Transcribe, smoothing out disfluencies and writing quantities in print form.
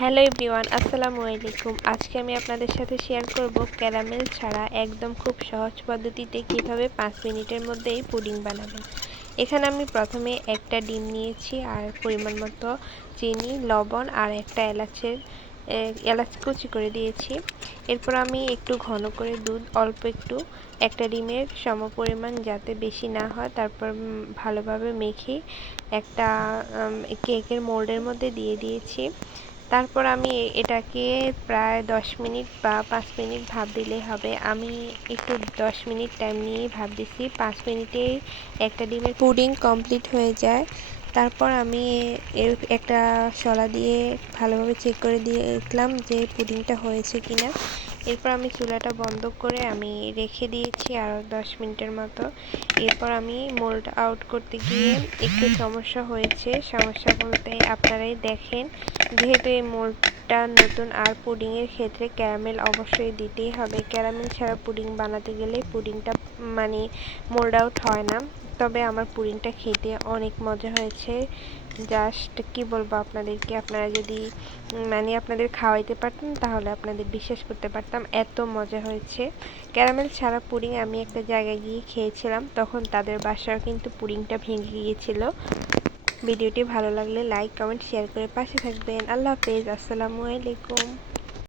Hello everyone, আসসালামু আলাইকুম। আজকে আমি আপনাদের সাথে শেয়ার করব ক্যারামেল ছাড়া একদম খুব সহজ পদ্ধতিতে কিভাবে 5 মিনিটের মধ্যেই পুডিং বানাবেন। এখানে আমি প্রথমে একটা ডিম নিয়েছি আর পরিমাণ মতো চিনি, লবণ আর একটা এলাচ কুচি করে দিয়েছি। এরপর আমি একটু ঘন করে দুধ অল্প একটু একটা ডিমের সমপরিমাণ যাতে বেশি না হয়, তারপর ভালোভাবে মেখে একটা কেকের মোল্ডের মধ্যে দিয়ে দিয়েছি। তারপর আমি এটাকে প্রায় 10 মিনিট বা 5 মিনিট ভাপ দিলেই হবে। আমি একটু 10 মিনিট টাইম নিয়েই ভাপ দিছি। 5 মিনিটেই একটা ডিমের পুডিং কমপ্লিট হয়ে যায়। তারপর আমি এর একটা শলা দিয়ে ভালোভাবে চেক করে দিয়ে দেখলাম যে পুডিংটা হয়েছে কিনা। এরপর আমি চুলাটা বন্ধ করে আমি রেখে দিয়েছি আরও 10 মিনিটের মতো। এরপর আমি মোল্ড আউট করতে গিয়ে একটু সমস্যা হয়েছে। সমস্যা বলতে আপনারাই দেখেন, যেহেতু এই মোল্ডটা নতুন আর পুডিংয়ের ক্ষেত্রে ক্যারামেল অবশ্যই দিতেই হবে। ক্যারামেল ছাড়া পুডিং বানাতে গেলে পুডিংটা মোল্ড আউট হয় না। তবে আমার পুডিংটা খেতে অনেক মজা হয়েছে। জাস্ট কি বলবো আপনাদেরকে, আপনারা যদি আপনাদের খাওয়াইতে পারতাম তাহলে আপনাদের বিশ্বাস করতে পারতাম, এত মজা হয়েছে। ক্যারামেল ছাড়া পুডিং আমি একটা জায়গায় গিয়ে খেয়েছিলাম, তখন তাদের বাসায় কিন্তু পুডিংটা ভেঙে গিয়েছিল। ভিডিওটি ভালো লাগলে লাইক, কমেন্ট, শেয়ার করে পাশে থাকবেন। আল্লাহ হাফেজ, আসসালামু আলাইকুম।